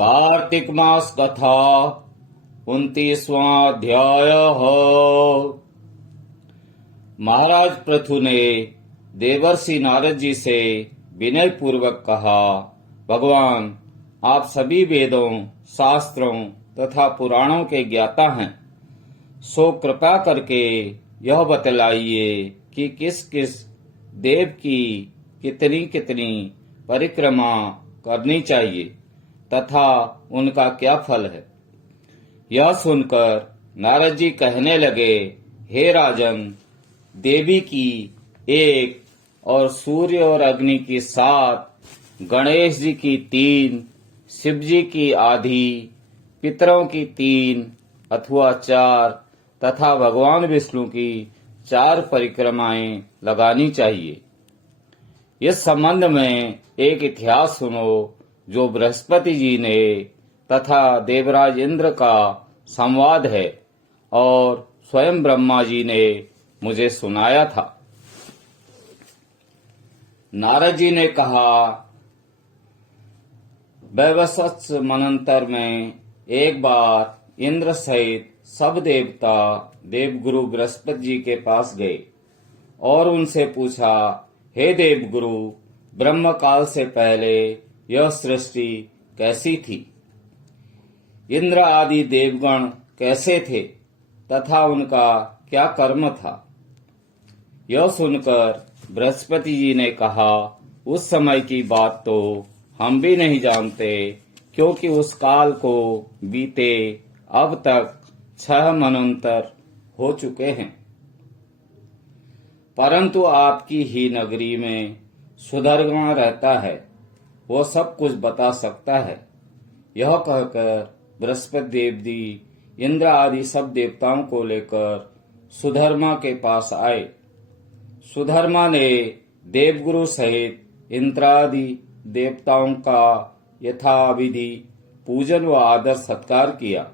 कार्तिक मास कथा 29वां अध्याय। महाराज पृथु ने देवर्षि नारद जी से विनय पूर्वक कहा, भगवान, आप सभी वेदों, शास्त्रों तथा पुराणों के ज्ञाता हैं, सो कृपा करके यह बतलाइए कि किस किस देव की कितनी कितनी परिक्रमा करनी चाहिए तथा उनका क्या फल है। यह सुनकर नारद जी कहने लगे, हे राजन, देवी की 1 और सूर्य और अग्नि की 7, गणेश जी की 3, शिव जी की आधी, पितरों की 3 अथवा 4 तथा भगवान विष्णु की 4 परिक्रमाएं लगानी चाहिए। इस संबंध में एक इतिहास सुनो जो बृहस्पति जी ने तथा देवराज इंद्र का संवाद है और स्वयं ब्रह्मा जी ने मुझे सुनाया था। नारद जी ने कहा, वैवस्वत मनंतर में एक बार इंद्र सहित सब देवता देवगुरु बृहस्पति जी के पास गए और उनसे पूछा, हे देवगुरु, ब्रह्म काल से पहले यह सृष्टि कैसी थी? इंद्र आदि देवगण कैसे थे तथा उनका क्या कर्म था? यह सुनकर बृहस्पति जी ने कहा, उस समय की बात तो हम भी नहीं जानते, क्योंकि उस काल को बीते अब तक 6 मनवंतर हो चुके हैं। परंतु आपकी ही नगरी में सुधर्मा रहता है, वो सब कुछ बता सकता है। यह कहकर बृहस्पति देवदी इंद्र आदि सब देवताओं को लेकर सुधर्मा के पास आए। सुधर्मा ने देवगुरु सहित इंद्रादि देवताओं का यथाविधि पूजन व आदर सत्कार किया।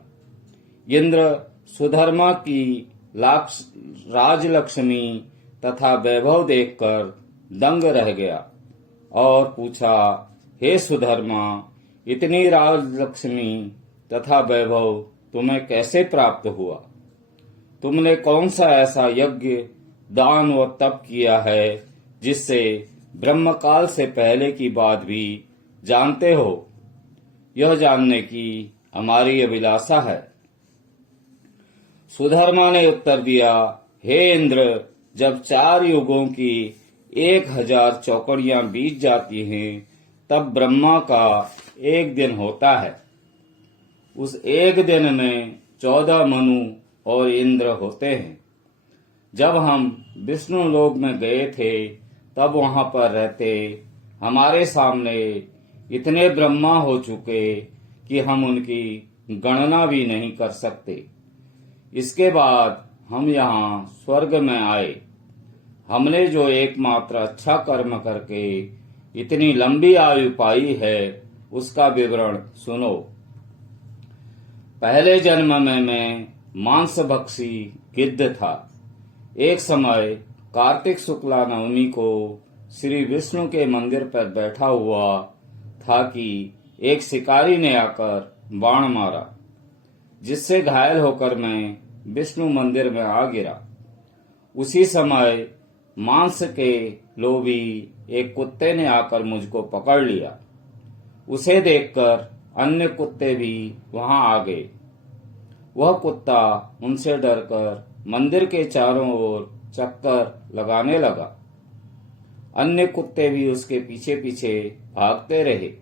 इंद्र सुधर्मा की राजलक्ष्मी तथा वैभव देखकर दंग रह गया और पूछा, हे सुधर्मा, इतनी राजलक्ष्मी तथा वैभव तुम्हें कैसे प्राप्त हुआ? तुमने कौन सा ऐसा यज्ञ, दान व तप किया है जिससे ब्रह्मकाल से पहले की बात भी जानते हो? यह जानने की हमारी अभिलाषा है। सुधर्मा ने उत्तर दिया, हे इंद्र, जब 4 युगों की 1000 चौकड़ियां बीत जाती हैं, तब ब्रह्मा का एक दिन होता है। उस एक दिन में 14 मनु और इंद्र होते हैं। जब हम विष्णु लोक में गए थे, तब वहां पर रहते हमारे सामने इतने ब्रह्मा हो चुके कि हम उनकी गणना भी नहीं कर सकते। इसके बाद हम यहाँ स्वर्ग में आए। हमने जो एकमात्र अच्छा कर्म करके इतनी लंबी आयु पाई है, उसका विवरण सुनो। पहले जन्म में मैं मांसभक्षी गिद्ध था। एक समय कार्तिक शुक्ला नवमी को श्री विष्णु के मंदिर पर बैठा हुआ था कि एक शिकारी ने आकर बाण मारा, जिससे घायल होकर मैं विष्णु मंदिर में आ गिरा। उसी समय मांस के लोभी एक कुत्ते ने आकर मुझको पकड़ लिया। उसे देखकर अन्य कुत्ते भी वहां आ गए। वह कुत्ता उनसे डरकर मंदिर के चारों ओर चक्कर लगाने लगा। अन्य कुत्ते भी उसके पीछे पीछे भागते रहे।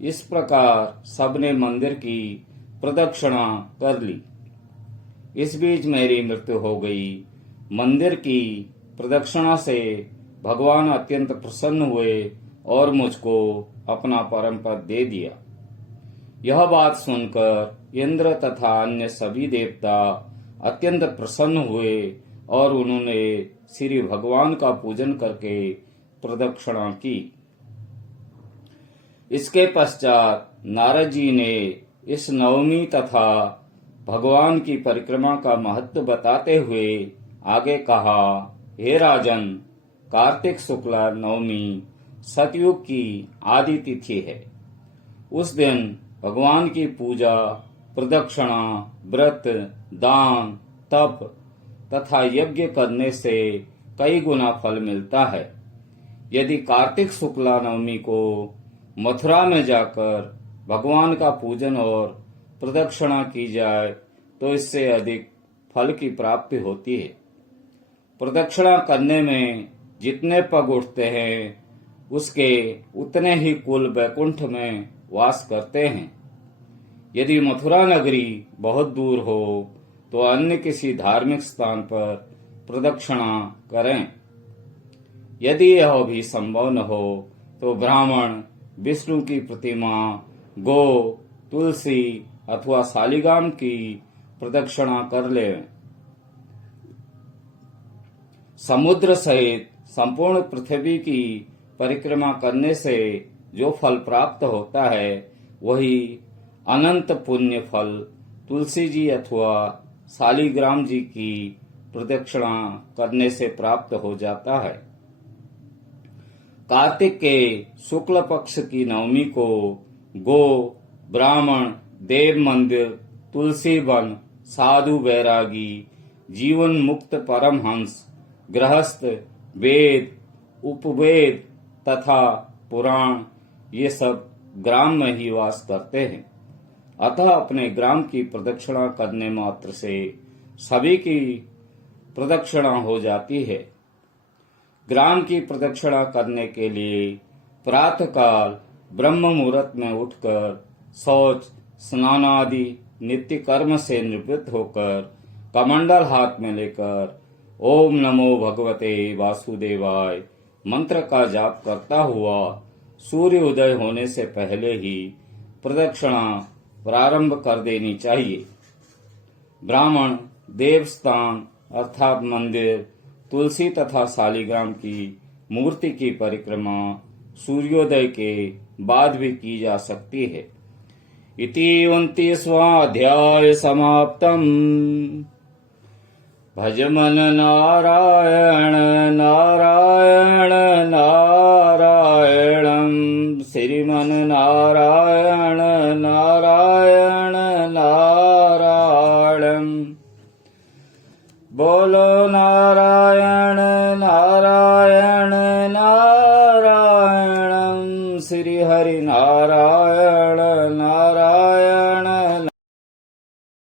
इस प्रकार सबने मंदिर की प्रदक्षिणा कर ली। इस बीच मेरी मृत्यु हो गई। मंदिर की प्रदक्षिणा से भगवान अत्यंत प्रसन्न हुए और मुझको अपना परम पद दे दिया। यह बात सुनकर इंद्र तथा अन्य सभी देवता अत्यंत प्रसन्न हुए और उन्होंने श्री भगवान का पूजन करके प्रदक्षिणा की। इसके पश्चात नारद जी ने इस नवमी तथा भगवान की परिक्रमा का महत्व बताते हुए आगे कहा, हे राजन, कार्तिक शुक्ला नवमी सतयुग की आदि तिथि है। उस दिन भगवान की पूजा, प्रदक्षिणा, व्रत, दान, तप तथा यज्ञ करने से कई गुना फल मिलता है। यदि कार्तिक शुक्ला नवमी को मथुरा में जाकर भगवान का पूजन और प्रदक्षिणा की जाए तो इससे अधिक फल की प्राप्ति होती है। प्रदक्षिणा करने में जितने पग उठते हैं उसके उतने ही कुल वैकुंठ में वास करते हैं। यदि मथुरा नगरी बहुत दूर हो तो अन्य किसी धार्मिक स्थान पर प्रदक्षिणा करें। यदि यह भी संभव न हो तो ब्राह्मण विष्णु की प्रतिमा, गो, तुलसी अथवा शालिग्राम की प्रदक्षिणा कर ले। समुद्र सहित संपूर्ण पृथ्वी की परिक्रमा करने से जो फल प्राप्त होता है वही अनंत पुण्य फल तुलसी जी अथवा शालिग्राम जी की प्रदक्षिणा करने से प्राप्त हो जाता है। कार्तिक के शुक्ल पक्ष की नवमी को गो, ब्राह्मण, देव मंदिर, तुलसी वन, साधु बैरागी, जीवन मुक्त परमहंस, गृहस्थ, वेद, उपवेद तथा पुराण ये सब ग्राम में ही वास करते हैं। अतः अपने ग्राम की प्रदक्षिणा करने मात्र से सभी की प्रदक्षिणा हो जाती है। ग्राम की प्रदक्षिणा करने के लिए प्रातःकाल ब्रह्म मुहूर्त में उठकर शौच, स्नान आदि नित्य कर्म से निवृत्त होकर कमंडल हाथ में लेकर ओम नमो भगवते वासुदेवाय मंत्र का जाप करता हुआ सूर्य उदय होने से पहले ही प्रदक्षिणा प्रारंभ कर देनी चाहिए। ब्राह्मण देवस्थान अर्थात मंदिर, तुलसी तथा शालिग्राम की मूर्ति की परिक्रमा सूर्योदय के बाद भी की जा सकती है। इति 29वां अध्याय समाप्तम्। भज मन नारायण नारायण नारायणं, श्रीमन नारायण नारायण नारायणं। बोलो नारायण नारायण